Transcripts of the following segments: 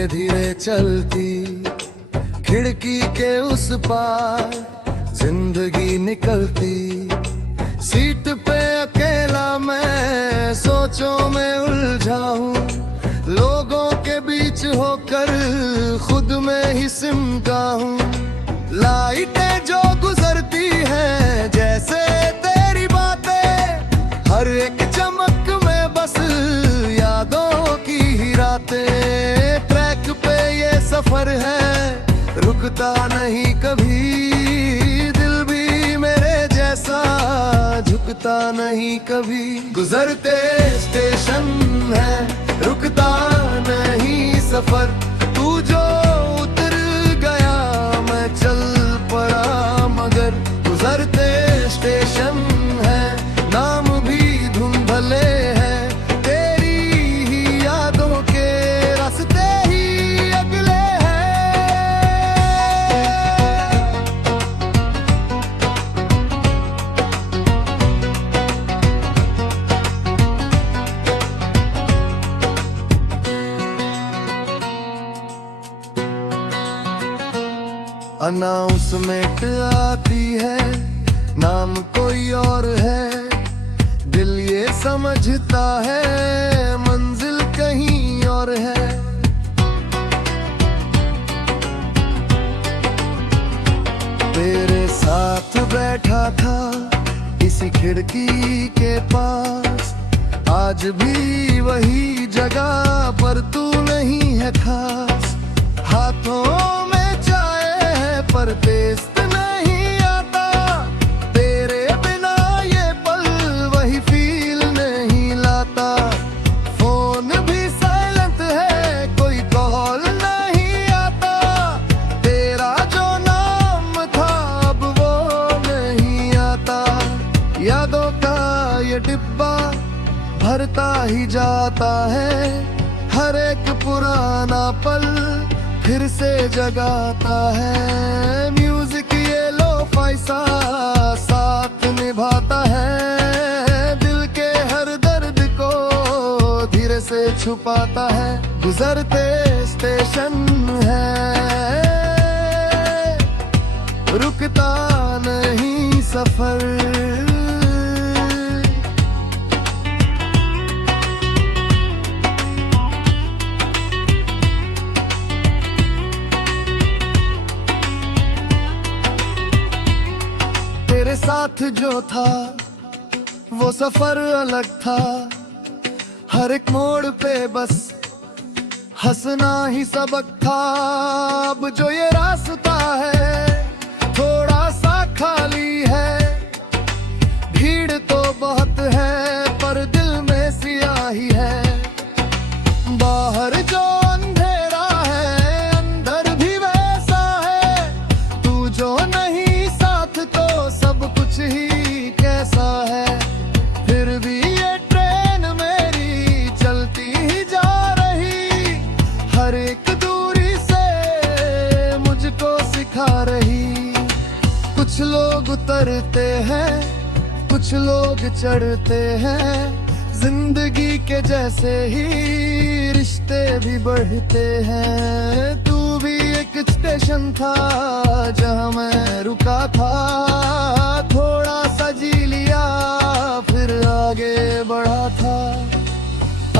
धीरे धीरे चलती खिड़की के उस पार जिंदगी निकलती। सीट पे अकेला मैं सोचों में उलझा हूँ, लोगों के बीच होकर खुद में ही सिमटा हूँ। लाइटें जो गुजरती हैं जैसे तेरी बातें, हर एक चमक में बस यादों की ही रातें। ट्रैक पे ये सफर है रुकता नहीं कभी, दिल भी मेरे जैसा झुकता नहीं कभी। गुजरते स्टेशन है रुकता नहीं सफर, तू जो उतर गया मैं चल पड़ा मगर। गुजरते स्टेशन है नाम भी धुंधले हैं, तेरी ही यादों के रास्ते ही अगले अनाउंसमेंट आती है नाम कोई और है, दिल ये समझता है मंजिल कहीं और है। तेरे साथ बैठा था इसी खिड़की के पास, आज भी वही जगह पर तू नहीं है खास। हाथों में पर टेस्ट नहीं आता, तेरे बिना ये पल वही फील नहीं लाता। फोन भी साइलेंट है कोई कॉल नहीं आता, तेरा जो नाम था अब वो नहीं आता। यादों का ये डिब्बा भरता ही जाता है, हर एक पुराना पल फिर से जगाता है। म्यूजिक ये लो-फाई सा साथ निभाता है, दिल के हर दर्द को धीरे से छुपाता है। गुजरते स्टेशन है रुकता नहीं सफर, तेरे साथ जो था वो सफर अलग था। हर एक मोड़ पे बस हंसना ही सबक था। अब जो ये रास्ता है थोड़ा सा खाली है, भीड़ तो बहुत है पर दिल में सियाही है। बाहर जो अंधेरा है अंदर भी वैसा है, तू जो नहीं ही कैसा है। फिर भी ये ट्रेन मेरी चलती ही जा रही, हर एक दूरी से मुझको सिखा रही। कुछ लोग उतरते हैं कुछ लोग चढ़ते हैं, जिंदगी के जैसे ही रिश्ते भी बढ़ते हैं। तू भी एक स्टेशन था जहां मैं रुका था, थोड़ा सा जी लिया फिर आगे बढ़ा था।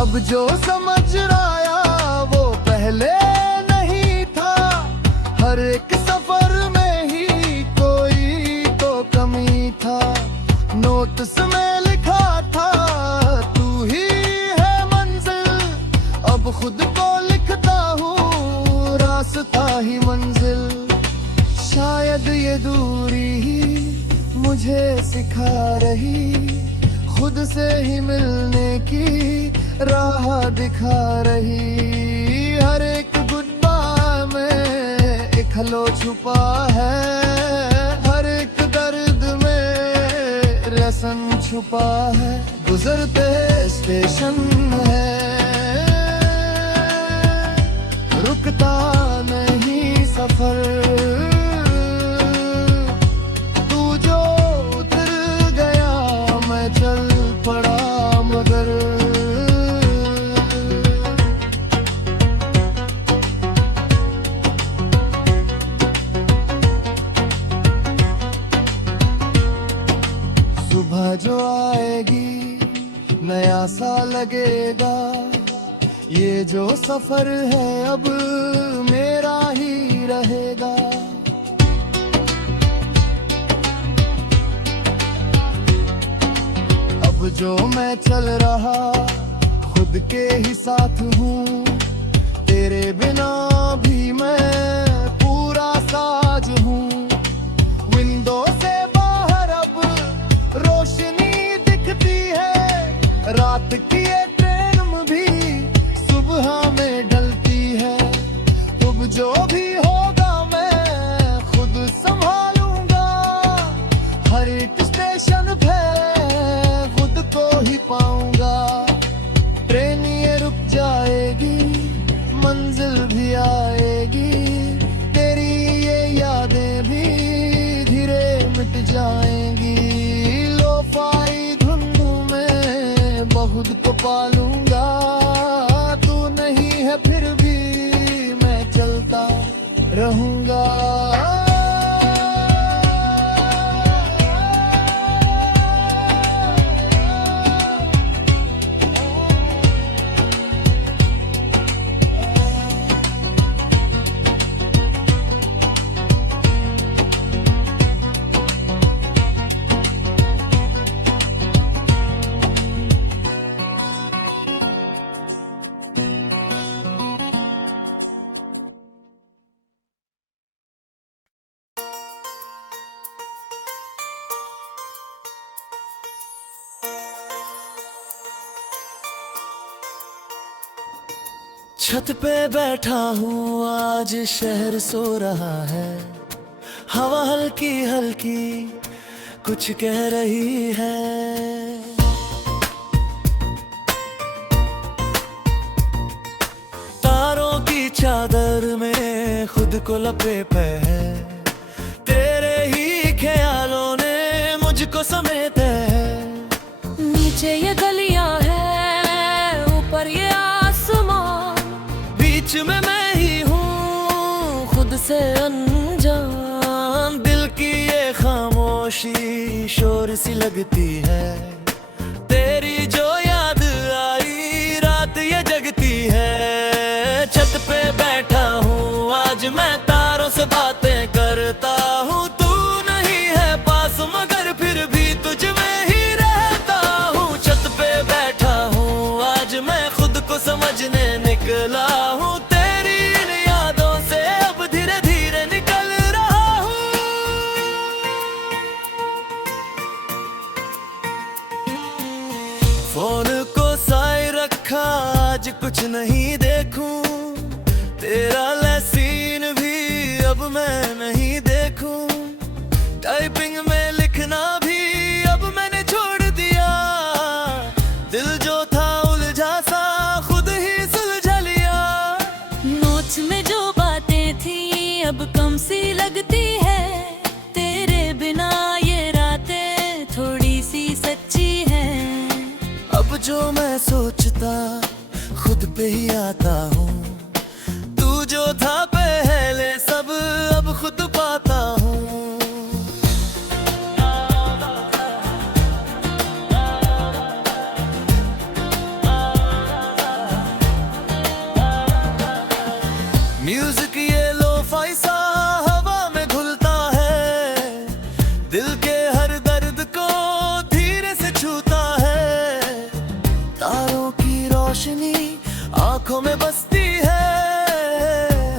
अब जो समझ आया वो पहले नहीं था, हर एक सफर में ही कोई तो कमी था। नोट्स में लिखा था तू ही है मंजिल, अब खुद को लिखता हूँ रास्ता ही मंजिल। शायद ये दूरी ही मुझे सिखा रही, खुद से ही मिलने की राह दिखा रही। हर एक गुड बाय में एक हेलो छुपा है, हर एक दर्द में लेसन छुपा है। गुजरते स्टेशन है रुकता नहीं सफर, चल पड़ा मगर। लगेगा। ये जो सफर है अब मेरा ही रहेगा। अब जो मैं चल रहा खुद के ही साथ हूँ, तेरे बिना भी मैं पूरा साज हूँ। विंडो से बाहर अब रोशनी दिखती है, रात की ये ट्रेन में भी सुबह में ढलती है। अब जो भी होगा मैं खुद संभालूंगा, हर एक स्टेशन पे खुद को ही पाऊंगा। ट्रेन ये रुक जाएगी, मंजिल भी आएगी, तेरी ये यादें भी धीरे मिट जाएंगी। लोफाई धुंध में बहुत को पालूंगा, तू नहीं है फिर भी मैं चलता रहूंगा। छत पे बैठा हूँ आज शहर सो रहा है, हवा हल्की हल्की कुछ कह रही है। तारों की चादर में खुद को लपेटे है, तेरे ही ख्यालों ने मुझको समेटे है। नीचे ये गलियां हैं, ऊपर ये बीच में मैं ही हूँ खुद से अनजान। दिल की ये खामोशी शोर सी लगती है, तेरी जो याद आई रात ये जगती है। छत पे बैठा हूँ आज मैं तारों से बातें करता हूँ, तू नहीं है पास मगर फिर भी तुझ में ही रहता हूँ। छत पे बैठा हूँ आज मैं खुद को समझने निकला हूँ, फोन को साए रखा आज कुछ नहीं देखूं, तेरा लेसीन भी अब मैं नहीं देखूं। टाइपिंग में लिखना भी अब मैंने छोड़ दिया, दिल जो था उलझा सा खुद ही सुलझा लिया। नोट्स में जो बातें थी अब कम सी लगती है, तेरे बिना ये रातें थोड़ी सी सच्ची है। अब जो मैं सोचता खुद पे ही आता हूँ, तू जो था पहले सब अब खुद पाता हूँ। म्यूजिक ये लोफाई सा हवा में घुलता है, दिल के हर दर्द को धीरे से छूता है। तारों की रोशनी आंखों में बसती है,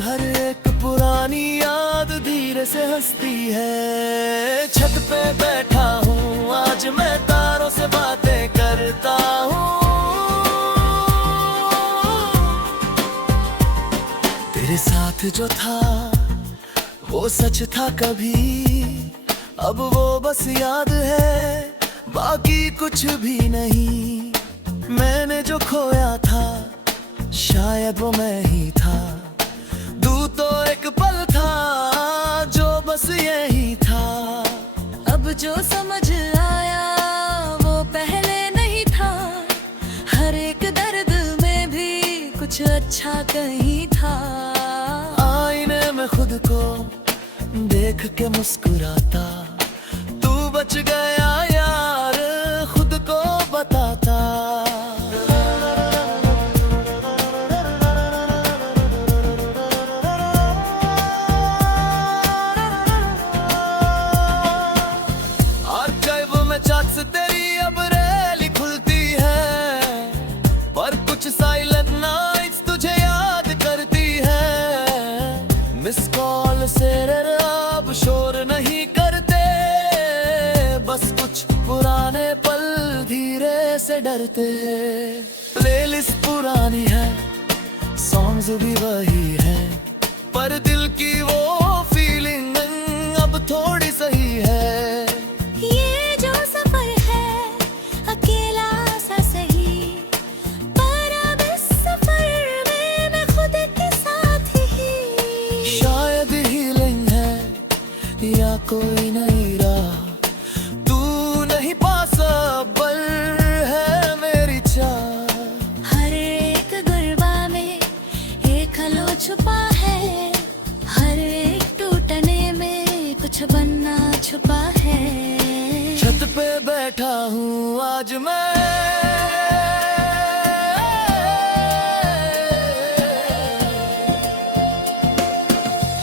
हर एक पुरानी याद धीरे से हंसती है। छत पे बैठा हूँ आज मैं तारों से बातें करता हूँ, तेरे साथ जो था वो सच था कभी, अब वो बस याद है बाकी कुछ भी नहीं। मैंने जो खोया था शायद वो मैं ही था, तू तो एक पल था जो बस यही था। अब जो समझ आया वो पहले नहीं था, हर एक दर्द में भी कुछ अच्छा कहीं था। आईने में खुद को देख के मुस्कुराता, तू बच गया यार खुद को बताता। से डरते। प्लेलिस्ट पुरानी है, सॉन्ग्स भी वही है, पर दिल की वो फीलिंग अब थोड़ी सही है। ये जो सफर है अकेला सा सही, पर अब इस सफर में मैं खुद के साथ ही। शायद हीलिंग है या कोई नहीं रहा, तू नहीं पॉसिबल है मेरी चाह। हर एक गुरबा में एक हलो छुपा है, हर एक टूटने में कुछ बनना छुपा है। छत पे बैठा हूँ आज मैं,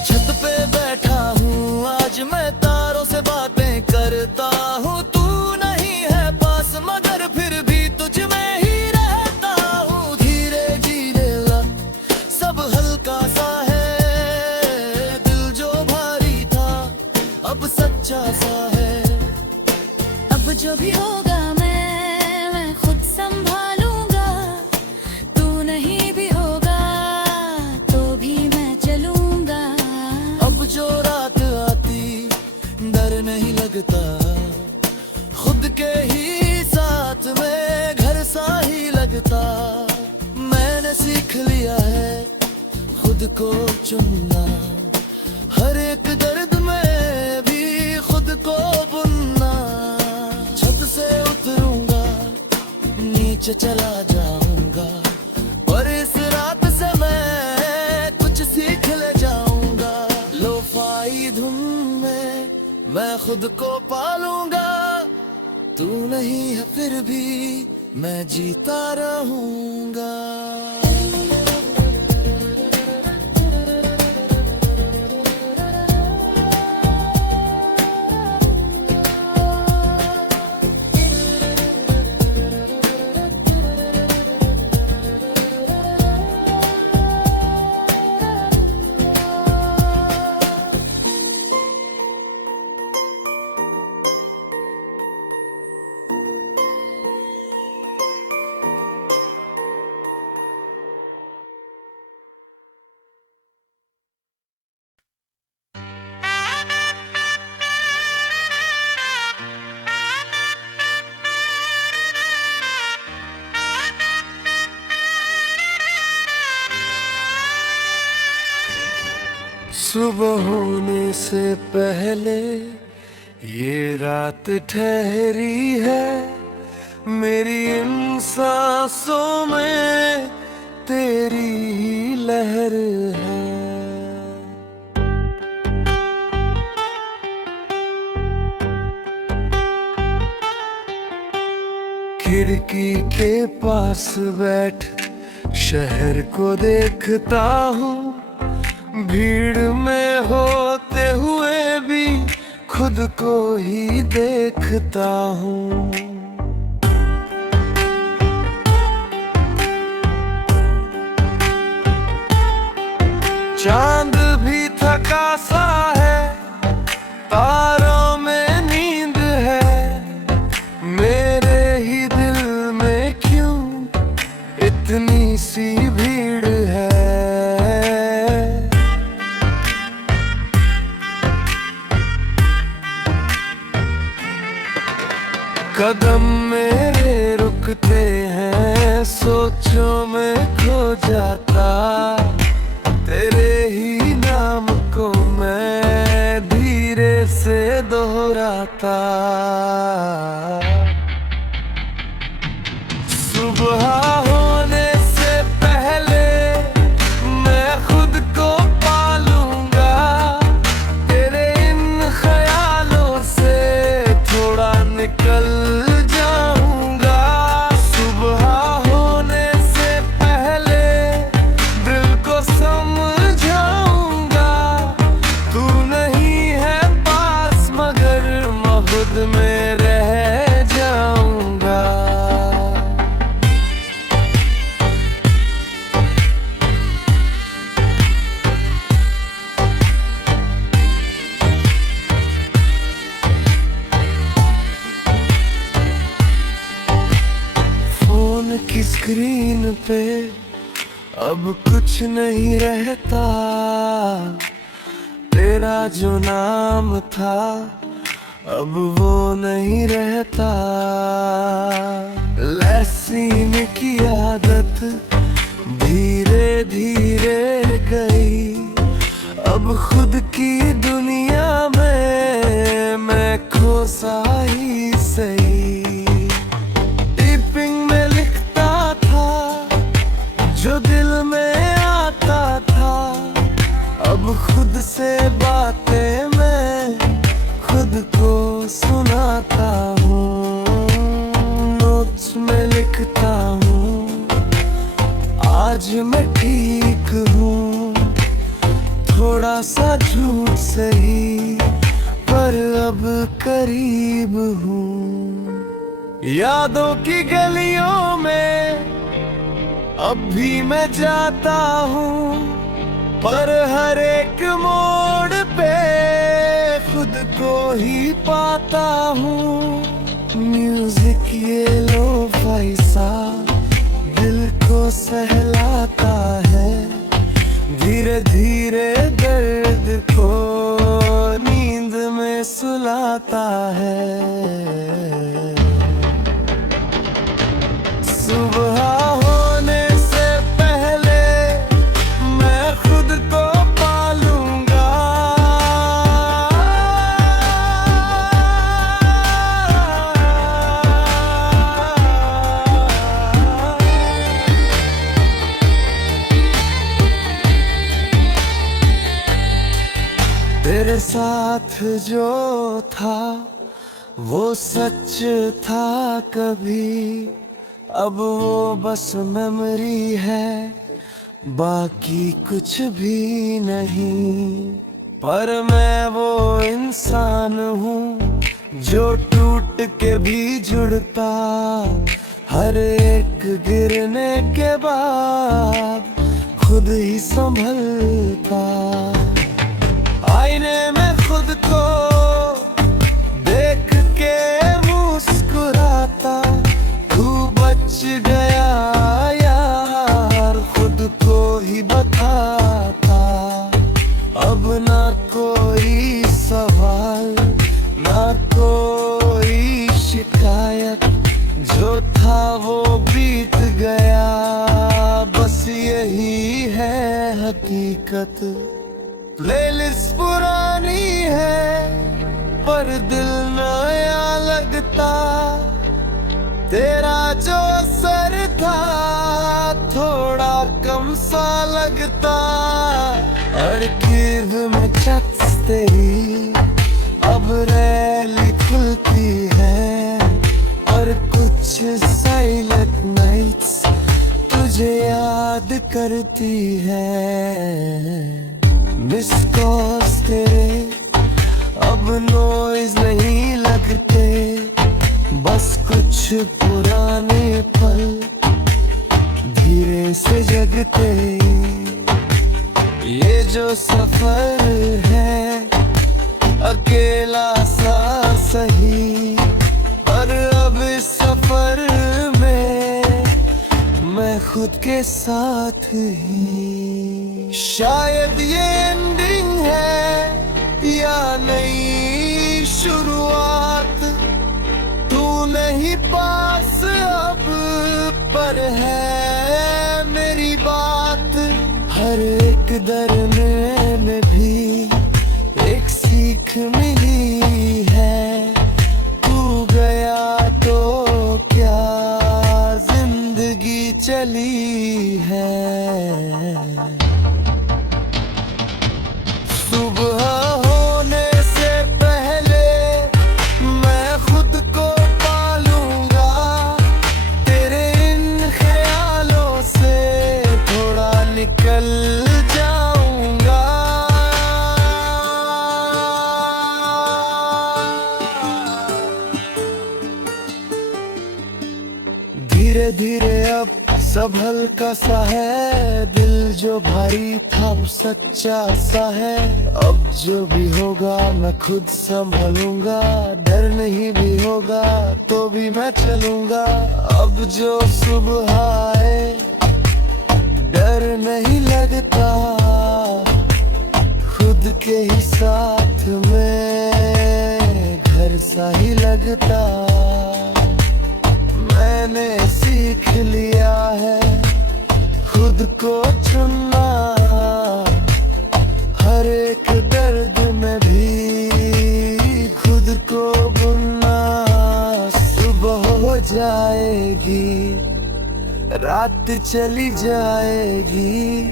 छत पे बैठा हूँ आज मैं, तारों से बातें करता हूँ। तू नहीं है पास मगर फिर भी तुझ में ही रहता हूँ। धीरे धीरे सब हल्का सा है, दिल जो भारी था अब सच्चा सा है। अब जो भी होगा मैं खुद संभालूंगा, तू नहीं भी होगा तो भी मैं चलूंगा। अब जो रात आती डर नहीं लगता, खुद के ही साथ में घर सा ही लगता। मैंने सीख लिया है खुद को चुनना, हर एक दर्द में भी खुद को बुनना। छत से उतरूंगा नीचे चला जाऊंगा, और इस रात से मैं कुछ सीख ले जाऊंगा। लोफाई धुन में मैं खुद को पालूंगा, तू नहीं है फिर भी मैं जीता रहूंगा। सुबह होने से पहले ये रात ठहरी है, मेरी इन सांसों में तेरी ही लहर है। खिड़की के पास बैठ शहर को देखता हूँ, भीड़ में होते हुए भी खुद को ही देखता हूँ। चांद भी थका सा है, तारों में नींद है, मेरे ही दिल में क्यों इतनी सी भीड़ है। कदम मेरे रुकते हैं, सोचों में खो जाता, तेरे ही नाम को मैं धीरे से दोहराता। सुबह होने से पहले मैं खुद को पालूंगा, तेरे इन ख्यालों से थोड़ा निकल जाऊंगा। सुबह होने से पहले दिल को समझाऊंगा, तू नहीं है पास मगर मैं खुद में रह स्क्रीन पे अब कुछ नहीं रहता, तेरा जो नाम था अब वो नहीं रहता। लहसीन की आदत धीरे धीरे गई, अब खुद की दुनिया में मैं खोसा ही सही। टिपिंग में लिखता था जो दिल में आता था, अब खुद से बातें मैं खुद को सुनाता हूँ। नोट्स में लिखता हूँ आज मैं ठीक हूँ, थोड़ा सा झूठ सही पर अब करीब हूँ। यादों की गलियों में अब भी मैं जाता हूँ, पर हर एक मोड़ पे खुद को ही पाता हूँ। म्यूजिक ये लो-फाई सा दिल को सहलाता है, धीरे धीरे दर्द को नींद में सुलाता है। सुबह होने से पहले मैं खुद को पालूंगा, तेरे साथ जो था वो सच था कभी, अब वो बस मेमोरी है, बाकी कुछ भी नहीं। पर मैं वो इंसान हूँ जो टूट के भी जुड़ता, हर एक गिरने के बाद खुद ही संभलता। आईने में खुद को देख के मुस्कुराता, तू बच गया यार खुद को ही बताता। अब ना कोई सवाल ना कोई शिकायत, जो था वो बीत गया, बस यही है हकीकत। प्लेलिस्ट पुरानी है पर दिल नया लगता, तेरा जो सर था थोड़ा कम सा लगता। अर्कीव में चट्स तेरी अब रैली खुलती है, और कुछ साइलेंट नाइट्स तुझे याद करती है। मिस कॉल्स तेरे अब नॉइज नहीं लगते, बस कुछ पुराने पल धीरे से जगते। ये जो सफर है अकेला सा सही, पर अब इस सफर में मैं खुद के साथ ही। शायद ये एंडिंग है या नई शुरुआत, तू नहीं पास अब पर है मेरी बात। हर एक दर्द में भी एक सीख मिली है, तू गया तो क्या जिंदगी चली है। सुबह होने से पहले मैं खुद को पालूंगा, तेरे इन ख्यालों से थोड़ा निकल जाऊंगा। धीरे धीरे अब सब हल्का सा है, दिल जो भारी था वो सच्चा सा है। अब जो भी होगा मैं खुद संभलूंगा, डर नहीं भी होगा तो भी मैं चलूंगा। अब जो सुबह आए डर नहीं लगता, खुद के ही साथ में घर सा ही लगता। मैंने सीख लिया है खुद को चुनना, हर एक दर्द में भी खुद को बुनना। सुबह हो जाएगी, रात चली जाएगी,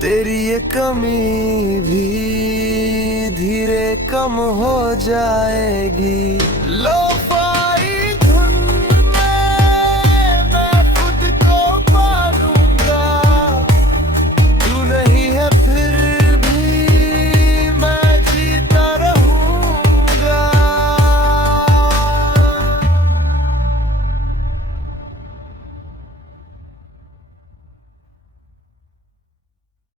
तेरी ये कमी भी धीरे कम हो जाएगी। लो